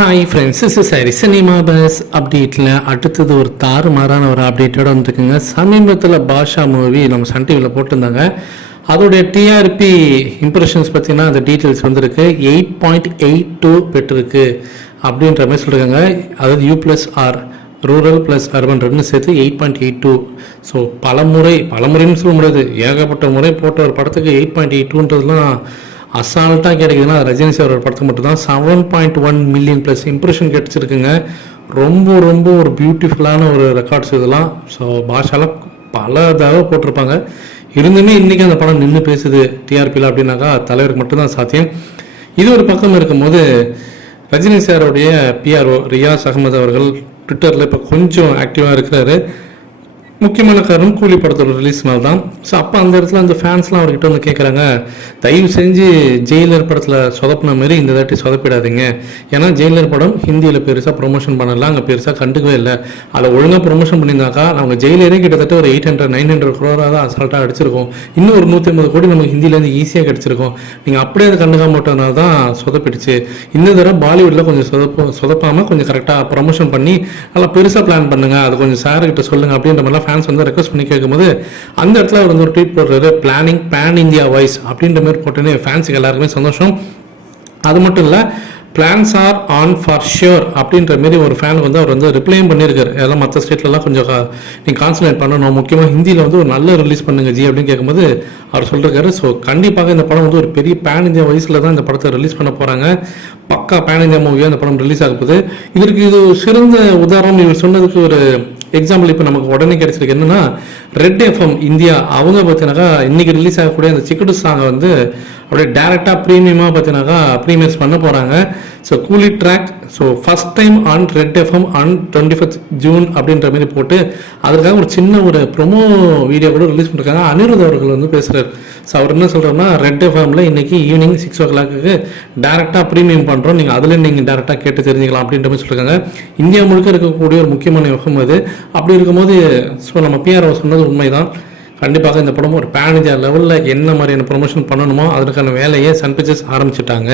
Hi friends, is சரி cinema bus அப்டேட்டில் அடுத்தது ஒரு தாறுமாறான ஒரு அப்டேட்டோட வந்துருக்குங்க. சமீபத்தில் பாஷா மூவி நம்ம சன் டிவியில் போட்டிருந்தாங்க. அதோடைய டிஆர்பி இம்ப்ரெஷன்ஸ் பார்த்தீங்கன்னா அந்த டீட்டெயில்ஸ் வந்துருக்கு. 8.82 பெற்றிருக்கு அப்படின்ற மாதிரி சொல்லியிருக்காங்க. அதாவது U+R ரூரல் ப்ளஸ் அர்பன் ரெண்டு சேர்த்து 8.82. ஸோ பலமுறைன்னு சொல்ல முடியாது, ஏகப்பட்ட முறை போட்ட ஒரு படத்துக்கு 8.82ன்றதுலாம் அசால்ட்டாக கிடைக்குதுன்னா ரஜினி சார் ஒரு படத்துக்கு மட்டும் தான் 7.1 மில்லியன் ப்ளஸ் இம்ப்ரெஷன் கிடச்சிருக்குங்க. ரொம்ப ஒரு பியூட்டிஃபுல்லான ஒரு ரெக்கார்ட்ஸ் இதெல்லாம். ஸோ பாஷாலாம் பல தடவை போட்டிருப்பாங்க. இருந்துமே இன்றைக்கி அந்த படம் நின்று பேசுது டிஆர்பியில் அப்படின்னாக்கா தலைவருக்கு மட்டும்தான் சாத்தியம். இது ஒரு பக்கம் இருக்கும்போது ரஜினி சாரோடைய பிஆர்ஓ ரியாஸ் அகமது அவர்கள் ட்விட்டரில் இப்போ கொஞ்சம் ஆக்டிவாக இருக்கிறாரு. முக்கியமான காரணம் கூலி படத்தோட ரிலீஸ்னால தான். ஸோ அப்போ அந்த இடத்துல அந்த ஃபேன்ஸ்லாம் அவர்கிட்ட வந்து கேட்குறாங்க, தயவு செஞ்சு ஜெயிலர் படத்தில் சொதப்பின மாதிரி இந்த தாட்டி சொதப்பிடாதீங்க. ஏன்னா ஜெயிலர் படம் ஹிந்தியில் பெருசாக ப்ரொமோஷன் பண்ணலாம், அங்கே பெருசாக கண்டுக்கவே இல்லை. அதை ஒழுங்காக ப்ரொமோஷன் பண்ணியிருந்தாக்கா நம்ம ஜெயிலரே கிட்டத்தட்ட ஒரு 800-900 crore தான் அசால்ட்டாக அடிச்சிருக்கோம். இன்னும் ஒரு 150 கோடி நமக்கு ஹிந்திலேருந்து ஈஸியாக கிடச்சிருக்கோம். நீங்கள் அப்படியே அதை கண்டுக்காம போட்டதுனால தான் சொதப்பிடுச்சு. இந்த தடவை பாலிவுட்டில் கொஞ்சம் சொதப்பாமல் கொஞ்சம் கரெக்டாக ப்ரொமோஷன் பண்ணி நல்லா பெருசாக பிளான் பண்ணுங்கள், அது கொஞ்சம் சார்கிட்ட சொல்லுங்கள் அப்படின்ற மாதிரிலாம் ஃபேன்ஸ் வந்து ரெக்வஸ்ட் பண்ணி கேட்கும்போது அந்த இடத்துல அவர் வந்து ஒரு ட்வீட் போடுறாரு, பிளானிங் பேன் இந்தியா வாய்ஸ் அப்படின்ற மாதிரி போட்டோன்னே ஃபேன்ஸுக்கு எல்லாருக்குமே சந்தோஷம். அது மட்டும் இல்லை, plans are on for sure அப்படின்ற மாரி ஒரு ஃபேன் வந்து அவர் வந்து ரிப்ளையும் பண்ணியிருக்காரு. எல்லாம் மற்ற ஸ்டேட்லலாம் கொஞ்சம் நீங்கள் கான்சன்ட்ரேட் பண்ணணும், முக்கியமாக ஹிந்தியில் வந்து ஒரு நல்ல ரிலீஸ் பண்ணுங்க ஜி அப்படின்னு கேட்கும்போது அவர் சொல்லியிருக்காரு. ஸோ கண்டிப்பாக இந்த படம் வந்து ஒரு பெரிய பேன் இந்தியா வயசில் தான் இந்த படத்தை ரிலீஸ் பண்ண போகிறாங்க. பக்கா பேன் இந்தியா மூவியாக இந்த படம் ரிலீஸ் ஆக போகுது. இதற்கு இது சிறந்த உதாரணம் இவர் சொன்னதுக்கு ஒரு எக்ஸாம்பிள் இப்போ நமக்கு உடனே கிடைச்சிருக்கு. என்னன்னா, ரெட் எஃப்எம் இந்தியா அவங்க பார்த்தீங்கன்னாக்கா இன்னைக்கு ரிலீஸ் ஆகக்கூடிய அந்த சிக்கடு சாங்கை வந்து அப்படியே டேரெக்டாக ப்ரீமியமாக பார்த்தீங்கன்னாக்கா ப்ரீமியர்ஸ் பண்ண போகிறாங்க. So Coolie track so first time on Red FM on 25th June அப்படின்ற மாதிரி போட்டு அதற்காக ஒரு சின்ன ஒரு ப்ரொமோ வீடியோ கூட ரிலீஸ் பண்ணிருக்காங்க. அனிருத் அவர்கள் வந்து பேசுகிறார். ஸோ அவர் என்ன சொல்கிறோம்னா, ரெட் எஃப்எம்ல இன்னைக்கு ஈவினிங் 6 o'clock டேரெக்டாக ப்ரீமியம் பண்ணுறோம், நீங்கள் அதில் நீங்கள் டேரெக்டாக கேட்டு தெரிஞ்சுக்கலாம் அப்படின்ற மாதிரி சொல்லியிருக்காங்க. இந்தியா முழுக்க இருக்கக்கூடிய ஒரு முக்கியமான எஃப்எம் அது. அப்படி இருக்கும்போது ஸோ நம்ம பிஆர்ஓ சொன்னது உண்மைதான். கண்டிப்பாக இந்த படம் ஒரு பேன் இந்தியா லெவலில் என்ன மாதிரியான ப்ரொமோஷன் பண்ணணுமோ அதற்கான வேலையை சன் பிக்சர்ஸ் ஆரம்பிச்சிட்டாங்க.